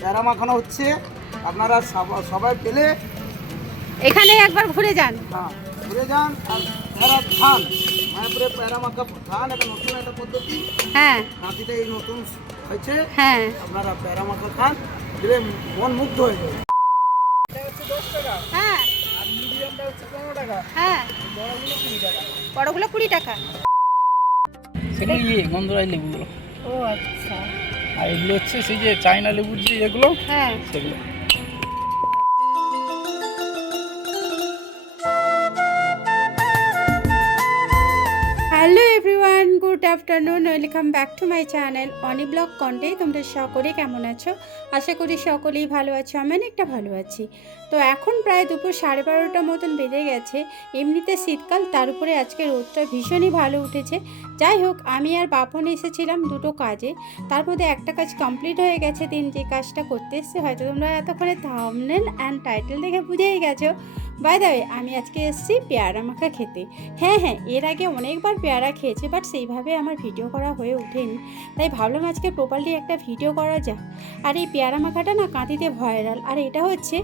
প্যারা মাখানো হচ্ছে। আপনারা সব- সবাই পেলে এখানে একবার ঘুরে যান। হ্যাঁ ঘুরে যান। আর প্যারা খান। মায়াপুরে প্যারা মাখা খান এটা নতুন একটা পদ্ধতি। হ্যাঁ। নাতিতে এই নতুন হয়েছে। হ্যাঁ। আপনারা প্যারা মাখা খান দিলে মন মুগ্ধ হয়ে যাবে। এটা হচ্ছে দশ টাকা হ্যাঁ। আর মিডিয়ামটা হচ্ছে পনেরো টাকা। হ্যাঁ। বড়গুলো কুড়ি টাকা। বড়গুলো কুড়ি টাকা। সেটা ইয়ে গন্ধরাজ লেবুগুলো। ও আচ্ছা। আর এগুলো হচ্ছে সেই যে চায়না লেবুর যে এগুলো হ্যাঁ। সেগুলো। Hello everyone good afternoon welcome back to my channel Oni blog কন্টে। তোমরা সকলে কেমন আছো? আশা করি সকলেই ভালো আছো আমি অনেকটা ভালো আছি। তো এখন প্রায় দুপুর সাড়ে বারোটার মতন বেজে গেছে। এমনিতে শীতকাল তার উপরে আজকে রোদটা ভীষণই ভালো উঠেছে। যাই হোক আমি আর বাপন এসেছিলাম দুটো কাজে। তার মধ্যে একটা কাজ কমপ্লিট হয়ে গেছে দিন যে কাজটা করতে এসছে। হয়তো তোমরা এতক্ষণে থামনেল অ্যান্ড টাইটেল দেখে বুঝেই গেছো। বাই দ্য ওয়ে, আমি আজকে এসেছি পেয়ারা মাখা খেতে। হ্যাঁ হ্যাঁ এর আগে অনেকবার পেয়ারা খেয়েছে বাট সেইভাবে আমার ভিডিও করা হয়ে ওঠেনি। তাই ভাবলাম আজকে প্রপারলি একটা ভিডিও করা যাক। আর এই পেয়ারা মাখাটা না কাঁদিতে ভাইরাল আর এটা হচ্ছে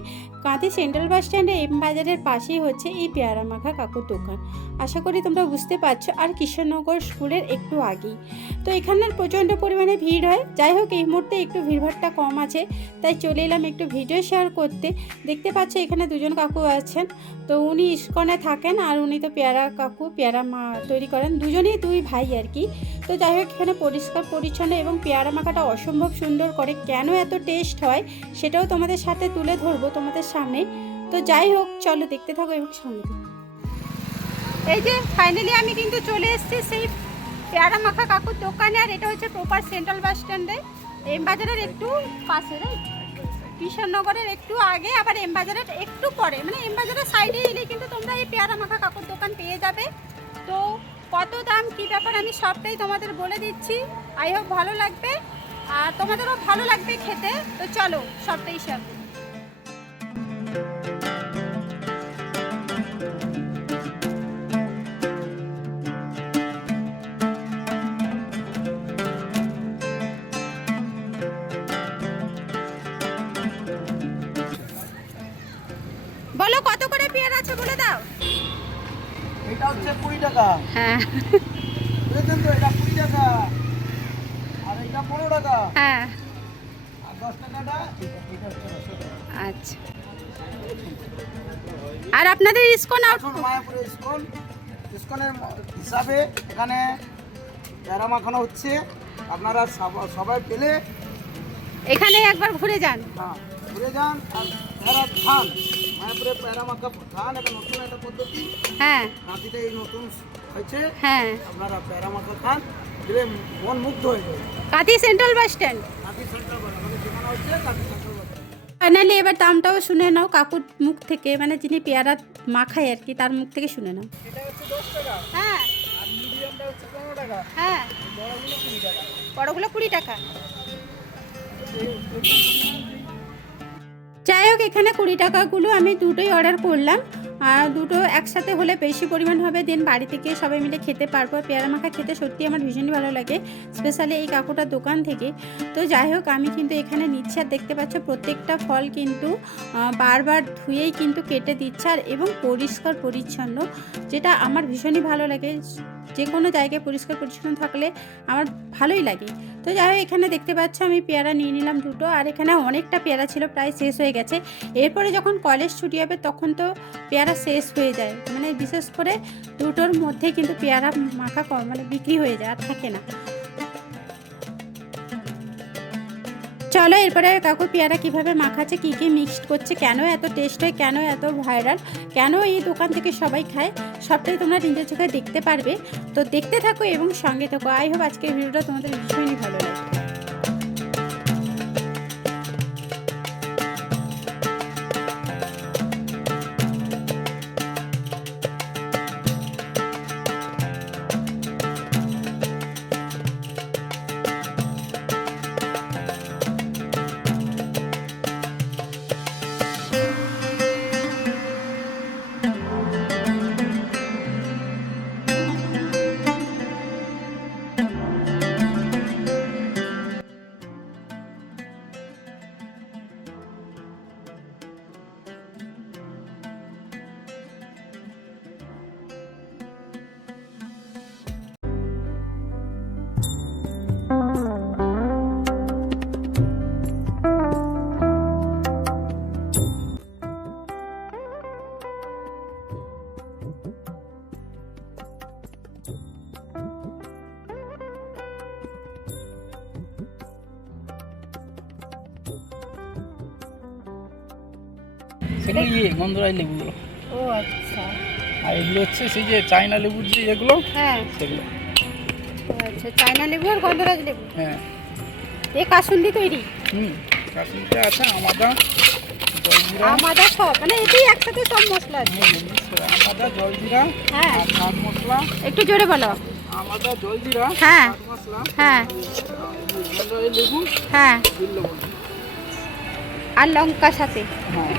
কাঁদি সেন্ট্রাল বাস স্ট্যান্ডে এম বাজারের পাশেই হচ্ছে এই পেয়ারা মাখা কাকুর দোকান। আশা করি তোমরা বুঝতে পারছ, আর কৃষ্ণনগর স্কুলের একটু আগেই। তো এখানের প্রচণ্ড পরিমাণে ভিড় হয়। যাই হোক, এই মুহূর্তে একটু ভিড়ভাড়টা কম আছে, তাই চলে এলাম একটু ভিডিও শেয়ার করতে। দেখতে পাচ্ছ এখানে দুজন কাকু আছেন। তো উনি ইস্কনে থাকেন, আর উনি তো পেয়ারা কাকু, পেয়ারা মা তৈরি করেন। দুজনেই দুই ভাই আর কি। তো যাই হোক, এখানে পরিষ্কার, পরিচ্ছন্ন এবং পেয়ারা মাখাটা অসম্ভব সুন্দর করে। কেন এত টেস্ট হয়? সেটাও তোমাদের সাথে তুলে ধরবো তোমাদের সামনে। তো যাই হোক, চলো দেখতে থাকো এবং সঙ্গে। এই যে ফাইনালি আমি কিন্তু চলে এসেছি সেই পেয়ারা মাখা কাকুর দোকানে, আর এটা হচ্ছে প্রপার সেন্ট্রাল বাস স্ট্যান্ডে এম বাজারের একটু পাশে রাইট কিশোরনগরের একটু আগে, আবার এম বাজারের একটু পরে। মানে এম বাজারের সাইডে এলে কিন্তু তোমরা এই পেয়ারা মাখা কাকুর দোকান পেয়ে যাবে। তো কত দাম, কী ব্যাপার, আমি সবটাই তোমাদের বলে দিচ্ছি। আই হোপ ভালো লাগবে। আর তোমাদেরও ভালো লাগবে খেতে। তো চলো সবটাই শেয়ার করি। বলো কত করে পেয়ারা আছে বলে দাও? এটা হচ্ছে কুড়ি টাকা। হ্যাঁ। তো? এটা কুড়ি টাকা আর এটা পনেরো টাকা হ্যাঁ। আচ্ছা। আর আপনাদের ইসকন মায়াপুরে ইস্কন। ইস্কনের হিসাবে এখানে প্যারা মাখানো হচ্ছে। আপনারা সব- সবাই পেলে এখানে একবার ঘুরে যান। হ্যাঁ ঘুরে যান। আর প্যারা খান। মায়াপুরে প্যারা মাখা খান এটা নতুন একটা পদ্ধতি। হ্যাঁ। এই নতুন হয়েছে। হ্যাঁ। আপনারা প্যারা মাখা খান। মন মুগ্ধ হয়ে সেন্ট্রাল বাস স্ট্যান্ড। নাতি সেন্টার করে আমাদের যেখানে হচ্ছে নাতি সেন্টার করে ফাইনালি এবার দামটাও শুনে নাও কাকুর মুখ থেকে মানে যিনি পেয়ারা মাখায় আর কি তার মুখ থেকে শুনে নাও। এটা হচ্ছে দশ টাকা। হ্যাঁ। আর মিডিয়ামটা হচ্ছে পনেরো টাকা। হ্যাঁ। বড়গুলো কুড়ি টাকা। বড়গুলো হোক এখানে কুড়ি টাকাগুলো আমি দুটোই অর্ডার করলাম। আর দুটো একসাথে হলে বেশি পরিমাণ হবে দেন বাড়ি থেকে সবাই মিলে খেতে পারব। পেয়ারা মাখা খেতে সত্যি আমার ভীষণই ভালো লাগে স্পেশালি এই কাকুটার দোকান থেকে। তো যাই হোক, আমি কিন্তু এখানে নিচ্ছি আর দেখতে পাচ্ছ প্রত্যেকটা ফল কিন্তু বারবার ধুয়েই কিন্তু কেটে দিচ্ছে আর এবং পরিষ্কার পরিচ্ছন্ন, যেটা আমার ভীষণই ভালো লাগে। যে কোনো জায়গায় পরিষ্কার পরিচ্ছন্ন থাকলে আমার ভালোই লাগে। তো যাই হোক, এখানে দেখতে পাচ্ছ আমি পেয়ারা নিয়ে নিলাম দুটো। আর এখানে অনেকটা পেয়ারা ছিল, প্রায় শেষ হয়ে গেছে। এরপরে যখন কলেজ ছুটি হবে, তখন তো পেয়ারা শেষ হয়ে যায়। মানে বিশেষ করে দুটোর মধ্যে কিন্তু পেয়ারা মাখা মানে বিক্রি হয়ে যায়, আর থাকে না। চলো, এরপরে কাকু পেয়ারা কীভাবে মাখাচ্ছে, কি কি মিক্সড করছে, কেন এত টেস্ট হয়, কেন এত ভাইরাল কেন এই দোকান থেকে সবাই খায়, সবটাই তোমরা নিজের চোখে দেখতে পারবে। তো দেখতে থাকো এবং সঙ্গে থাকো। আই হোপ আজকের ভিডিওটা তোমাদের ভীষণই ভালো লাগবে। সেগুলো ইয়ে গন্ধরাজ লেবুগুলো ও আচ্ছা। আর এগুলো হচ্ছে সেই যে চায়না লেবুর যে এগুলো হ্যাঁ। সেগুলো। আচ্ছা চায়না লেবু আর গন্ধরাজ লেবু? হ্যাঁ। এ কাসুন্দি তৈরি? হুম কাশ্মীরটা আছে আমাদা আমাদা সব মানে এটি একসাথে সব মশলা আছে। হুম, আমাদা জলজিরা হ্যাঁ। আর মশলা। একটু জোরে বলো। আমাদা জলজিরা হ্যাঁ। মশলা। হ্যাঁ। লেবু হ্যাঁ। আর লঙ্কা সাথে। হ্যাঁ।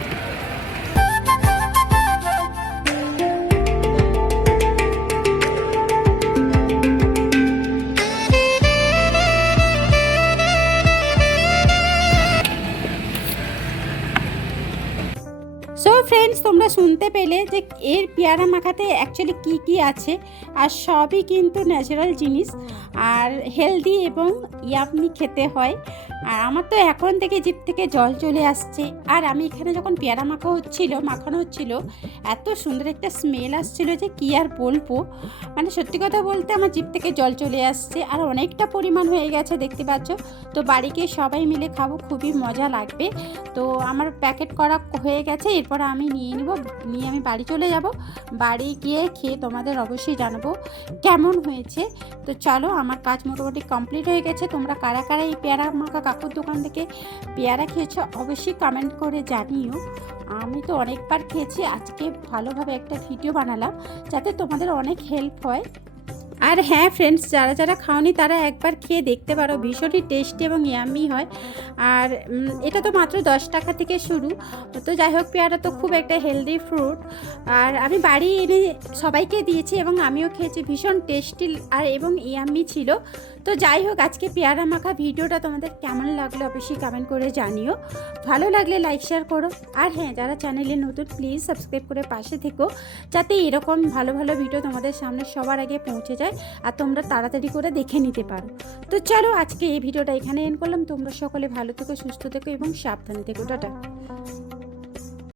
সো ফ্রেন্ডস তোমরা শুনতে পেলে যে এর পেয়ারা মাখাতে অ্যাকচুয়ালি কি কি আছে, আর সবই কিন্তু ন্যাচারাল জিনিস, আর হেলদি এবং ইয়ামি খেতে হয়। আর আমার তো এখন থেকে জিপ থেকে জল চলে আসছে। আর আমি এখানে যখন পেয়ারা মাখা হচ্ছিল, মাখানো হচ্ছিল, এত সুন্দর একটা স্মেল আসছিল যে কি আর বলব। মানে সত্যি কথা বলতে আমার জিপ থেকে জল চলে আসছে, আর অনেকটা পরিমাণ হয়ে গেছে, দেখতে পাচ্ছ। তো বাড়ি গিয়ে সবাই মিলে খাব, খুবই মজা লাগবে। তো আমার প্যাকেট করা হয়ে গেছে এরপর আমি নিয়ে নিব, নিয়ে আমি বাড়ি চলে যাব। বাড়ি গিয়ে খেয়ে তোমাদের অবশ্যই জানাব কেমন হয়েছে। তো চলো, আমার কাজ মোটামুটি কমপ্লিট হয়ে গেছে। তোমরা কারা কারা এই পেয়ারা মাখা কাকুর দোকান থেকে পেয়ারা খেয়েছো অবশ্যই কমেন্ট করে জানিও। আমি তো অনেকবার খেয়েছি, আজকে ভালোভাবে একটা ভিডিও বানালাম যাতে তোমাদের অনেক হেল্প হয়। আর হ্যাঁ ফ্রেন্ডস যারা যারা খাওনি তারা একবার খেয়ে দেখতে পারো। ভীষণই টেস্টি এবং ইয়ামি হয়। আর এটা তো মাত্র দশ টাকা থেকে শুরু। তো যাই হোক, পেয়ারা তো খুব একটা হেলদি ফ্রুট আর আমি বাড়ি এনে সবাইকে দিয়েছি এবং আমিও খেয়েছি। ভীষণ টেস্টি আর এবং ইয়ামি ছিল। তো যাই হোক, আজকে পেয়ারা মাখা ভিডিওটা তোমাদের কেমন লাগল অবশ্যই কমেন্ট করে জানিও। ভালো লাগলে লাইক শেয়ার করো। আর হ্যাঁ যারা চ্যানেলে নতুন প্লিজ সাবস্ক্রাইব করে পাশে থেকো, যাতে এরকম ভালো ভালো ভিডিও তোমাদের সামনে সবার আগে পৌঁছে যায় আর তোমরা তাড়াতাড়ি করে দেখে নিতে পারো। তো চলো, আজকে এই ভিডিওটা এখানে এন্ড করলাম। তোমরা সকলে ভালো থেকো, সুস্থ থেকো এবং সাবধানে থেকো। টাটা।